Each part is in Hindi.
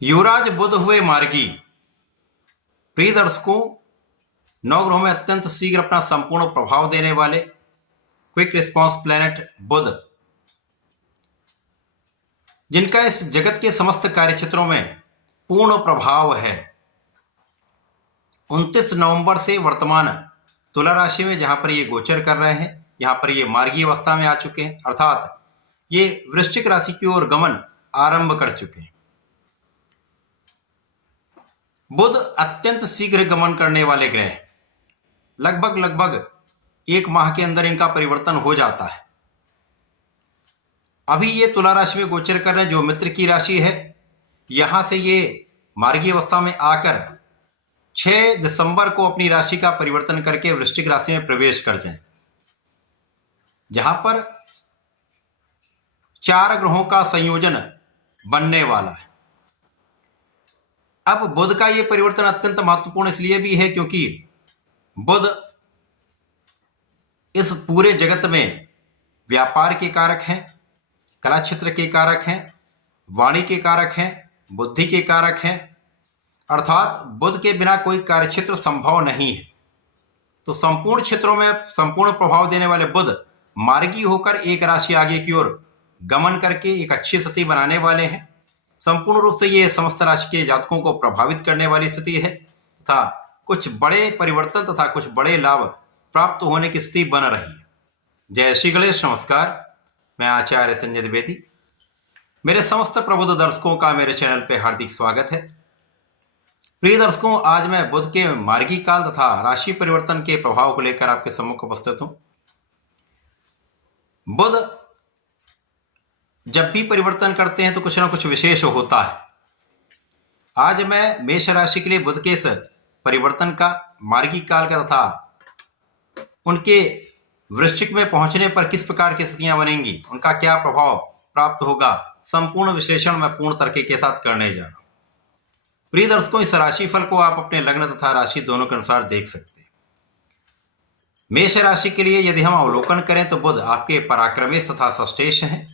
युवराज बुध हुए मार्गी। प्रिय दर्शकों, नवग्रहों में अत्यंत शीघ्र अपना संपूर्ण प्रभाव देने वाले क्विक रिस्पांस प्लैनेट बुध, जिनका इस जगत के समस्त कार्यक्षेत्रों में पूर्ण प्रभाव है, 29 नवंबर से वर्तमान तुला राशि में जहां पर ये गोचर कर रहे हैं, यहां पर ये मार्गी अवस्था में आ चुके हैं, अर्थात ये वृश्चिक राशि की ओर गमन आरंभ कर चुके हैं। बुध अत्यंत शीघ्र गमन करने वाले ग्रह, लगभग 1 माह के अंदर इनका परिवर्तन हो जाता है। अभी ये तुला राशि में गोचर कर रहे हैं, जो मित्र की राशि है, यहां से ये मार्गी अवस्था में आकर 6 दिसंबर को अपनी राशि का परिवर्तन करके वृश्चिक राशि में प्रवेश कर जाएं, जहां पर 4 ग्रहों का संयोजन बनने वाला है। अब बुध का यह परिवर्तन अत्यंत महत्वपूर्ण इसलिए भी है क्योंकि बुध इस पूरे जगत में व्यापार के कारक हैं, कला क्षेत्र के कारक हैं, वाणी के कारक हैं, बुद्धि के कारक हैं, अर्थात बुध के बिना कोई कार्यक्षेत्र संभव नहीं है। तो संपूर्ण क्षेत्रों में संपूर्ण प्रभाव देने वाले बुध मार्गी होकर एक राशि आगे की ओर गमन करके एक अच्छी स्थिति बनाने वाले हैं। संपूर्ण रूप से ये समस्त राशि के जातकों को प्रभावित करने वाली स्थिति है तथा कुछ बड़े परिवर्तन तथा कुछ बड़े लाभ प्राप्त होने की स्थिति बन रही है। जय श्री गणेश, नमस्कार। मैं आचार्य संजय द्विवेदी। मेरे समस्त प्रबुद्ध दर्शकों का मेरे चैनल पे हार्दिक स्वागत है। प्रिय दर्शकों, आज मैं बुध के मार्गी काल तथा राशि परिवर्तन के प्रभाव को लेकर आपके सम्मुख उपस्थित हूं। बुध जब भी परिवर्तन करते हैं तो कुछ ना कुछ विशेष होता है। आज मैं मेष राशि के लिए बुध के इस परिवर्तन का, मार्गी काल का तथा उनके वृश्चिक में पहुंचने पर किस प्रकार की स्थितियां बनेंगी, उनका क्या प्रभाव प्राप्त होगा, संपूर्ण विश्लेषण मैं पूर्ण तरीके के साथ करने जा रहा हूं। प्रिय दर्शकों, इस राशिफल को आप अपने लग्न तथा राशि दोनों के अनुसार देख सकते हैं। मेष राशि के लिए यदि हम अवलोकन करें तो बुध आपके पराक्रमेश तथा सष्टेश हैं।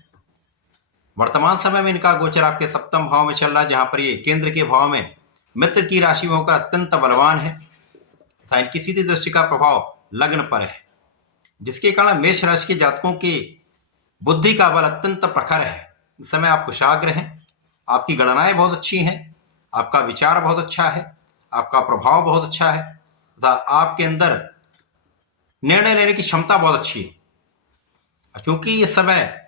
वर्तमान समय में इनका गोचर आपके 7वें भाव में चल रहा है, जहां पर ये केंद्र के भाव में मित्र की राशि में होकर अत्यंत बलवान है तथा इनकी सीधी दृष्टि का प्रभाव लग्न पर है, जिसके कारण मेष राशि के जातकों की बुद्धि का बल अत्यंत प्रखर है। इस समय आप कुशाग्र हैं, आपकी गणनाएं बहुत अच्छी हैं, आपका विचार बहुत अच्छा है, आपका प्रभाव बहुत अच्छा है तथा आपके अंदर निर्णय लेने की क्षमता बहुत अच्छी है। क्योंकि इस समय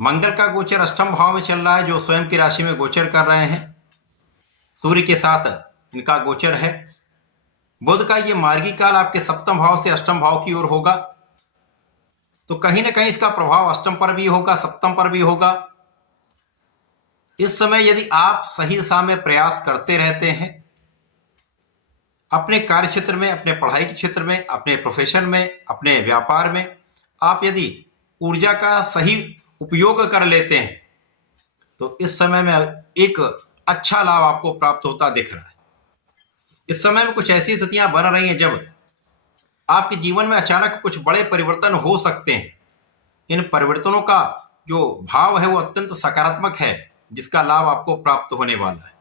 मंगल का गोचर 8वें भाव में चल रहा है, जो स्वयं की राशि में गोचर कर रहे हैं, सूर्य के साथ इनका गोचर है। बुध का ये मार्गी काल आपके 7वें भाव से 8वें भाव की ओर होगा, तो कहीं ना कहीं इसका प्रभाव 8वें पर भी होगा, 7वें पर भी होगा। इस समय यदि आप सही दिशा में प्रयास करते रहते हैं, अपने कार्य क्षेत्र में, अपने पढ़ाई के क्षेत्र में, अपने प्रोफेशन में, अपने व्यापार में आप यदि ऊर्जा का सही उपयोग कर लेते हैं तो इस समय में एक अच्छा लाभ आपको प्राप्त होता दिख रहा है। इस समय में कुछ ऐसी स्थितियां बन रही हैं जब आपके जीवन में अचानक कुछ बड़े परिवर्तन हो सकते हैं। इन परिवर्तनों का जो भाव है वो अत्यंत सकारात्मक है, जिसका लाभ आपको प्राप्त होने वाला है।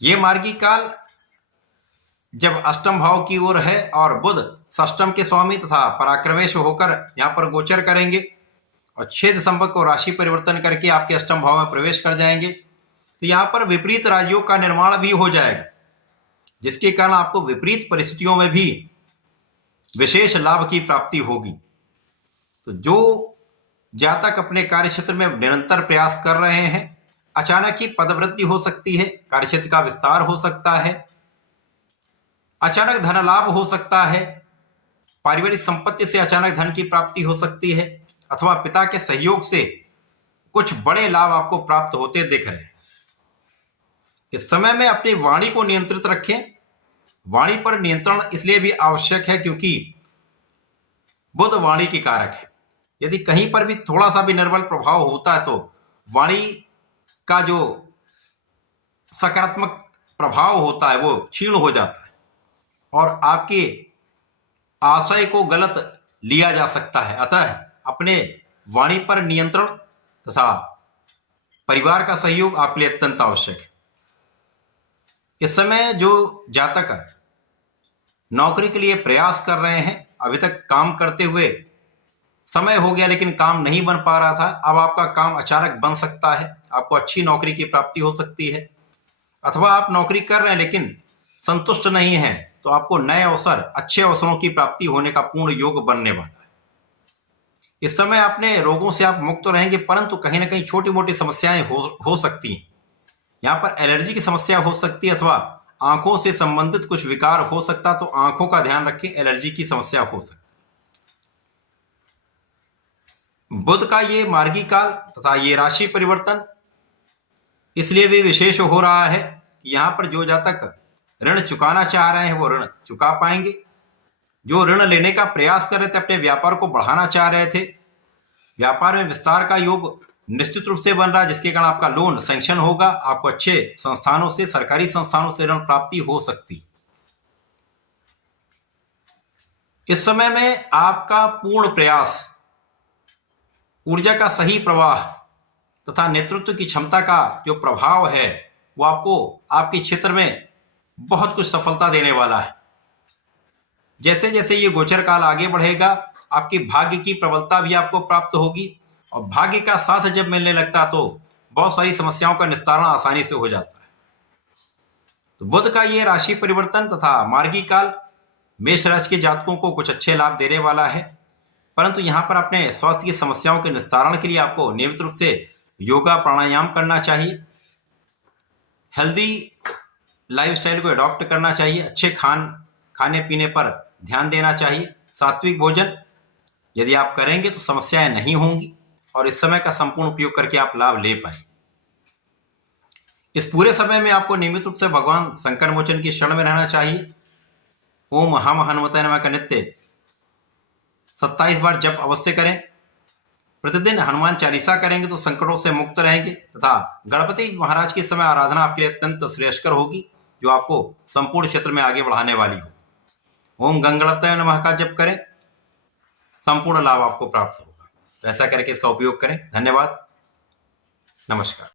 ये मार्गी काल जब 8वें भाव की ओर है और बुध 6वें के स्वामी तथा पराक्रमेश होकर यहां पर गोचर करेंगे और 6 दिसंबर को राशि परिवर्तन करके आपके 8वें भाव में प्रवेश कर जाएंगे, तो यहां पर विपरीत राजयोग का निर्माण भी हो जाएगा, जिसके कारण आपको विपरीत परिस्थितियों में भी विशेष लाभ की प्राप्ति होगी। तो जो जातक अपने कार्य क्षेत्र में निरंतर प्रयास कर रहे हैं, अचानक ही पदवृद्धि हो सकती है, कार्य क्षेत्र का विस्तार हो सकता है, अचानक धन लाभ हो सकता है, पारिवारिक संपत्ति से अचानक धन की प्राप्ति हो सकती है, अथवा पिता के सहयोग से कुछ बड़े लाभ आपको प्राप्त होते दिख रहे हैं। इस समय में अपनी वाणी को नियंत्रित रखें। वाणी पर नियंत्रण इसलिए भी आवश्यक है क्योंकि बुध वाणी की कारक है। यदि कहीं पर भी थोड़ा सा भी निर्बल प्रभाव होता है तो वाणी का जो सकारात्मक प्रभाव होता है वो क्षीण हो जाता है और आपके आशय को गलत लिया जा सकता है। अतः अपने वाणी पर नियंत्रण तथा परिवार का सहयोग आपके लिए अत्यंत आवश्यक है। इस समय जो जातक नौकरी के लिए प्रयास कर रहे हैं, अभी तक काम करते हुए समय हो गया लेकिन काम नहीं बन पा रहा था, अब आपका काम अचानक बन सकता है, आपको अच्छी नौकरी की प्राप्ति हो सकती है। अथवा आप नौकरी कर रहे हैं लेकिन संतुष्ट नहीं हैं, तो आपको नए अवसर, अच्छे अवसरों की प्राप्ति होने का पूर्ण योग बनने वाला है। इस समय अपने रोगों से आप मुक्त रहेंगे, परंतु कहीं ना कहीं छोटी मोटी समस्याएं हो सकती हैं। यहाँ पर एलर्जी की समस्या हो सकती है अथवा आंखों से संबंधित कुछ विकार हो सकता, तो आंखों का ध्यान रखें, एलर्जी की समस्या हो सकती। बुध का ये मार्गी काल तथा ये राशि परिवर्तन इसलिए भी विशेष हो रहा है कि यहाँ पर जो जातक ऋण चुकाना चाह रहे हैं वो ऋण चुका पाएंगे। जो ऋण लेने का प्रयास कर रहे थे, अपने व्यापार को बढ़ाना चाह रहे थे, व्यापार में विस्तार का योग निश्चित रूप से बन रहा है, जिसके कारण आपका लोन सैंक्शन होगा। आपको अच्छे संस्थानों से, सरकारी संस्थानों से ऋण प्राप्ति हो सकती। इस समय में आपका पूर्ण प्रयास, ऊर्जा का सही प्रवाह तथा नेतृत्व की क्षमता का जो प्रभाव है वो आपको आपके क्षेत्र में बहुत कुछ सफलता देने वाला है। जैसे जैसे ये गोचर काल आगे बढ़ेगा, आपकी भाग्य की प्रबलता भी आपको प्राप्त होगी, और भाग्य का साथ जब मिलने लगता तो बहुत सारी समस्याओं का निस्तारण आसानी से हो जाता है। तो बुध का ये राशि परिवर्तन तथा मार्गी काल मेष राशि के जातकों को कुछ अच्छे लाभ देने वाला है, परंतु यहाँ पर अपने स्वास्थ्य की समस्याओं के निस्तारण के लिए आपको नियमित रूप से योगा प्राणायाम करना चाहिए, हेल्दी लाइफस्टाइल को अडॉप्ट करना चाहिए, अच्छे खाने पीने पर ध्यान देना चाहिए, सात्विक भोजन यदि आप करेंगे तो समस्याएं नहीं होंगी और इस समय का संपूर्ण उपयोग करके आप लाभ ले पाए। इस पूरे समय में आपको नियमित रूप से भगवान संकट मोचन की शरण में रहना चाहिए। ओम हम हनुमते नमः का नित्य 27 बार जप अवश्य करें। प्रतिदिन हनुमान चालीसा करेंगे तो संकटों से मुक्त रहेंगे तथा गणपति महाराज की समय आराधना आपके लिए अत्यंत श्रेयस्कर होगी, जो आपको संपूर्ण क्षेत्र में आगे बढ़ाने वाली हो। ओम गंगणपतये नमः का जप करें, संपूर्ण लाभ आपको प्राप्त होगा। तो ऐसा करके इसका उपयोग करें। धन्यवाद, नमस्कार।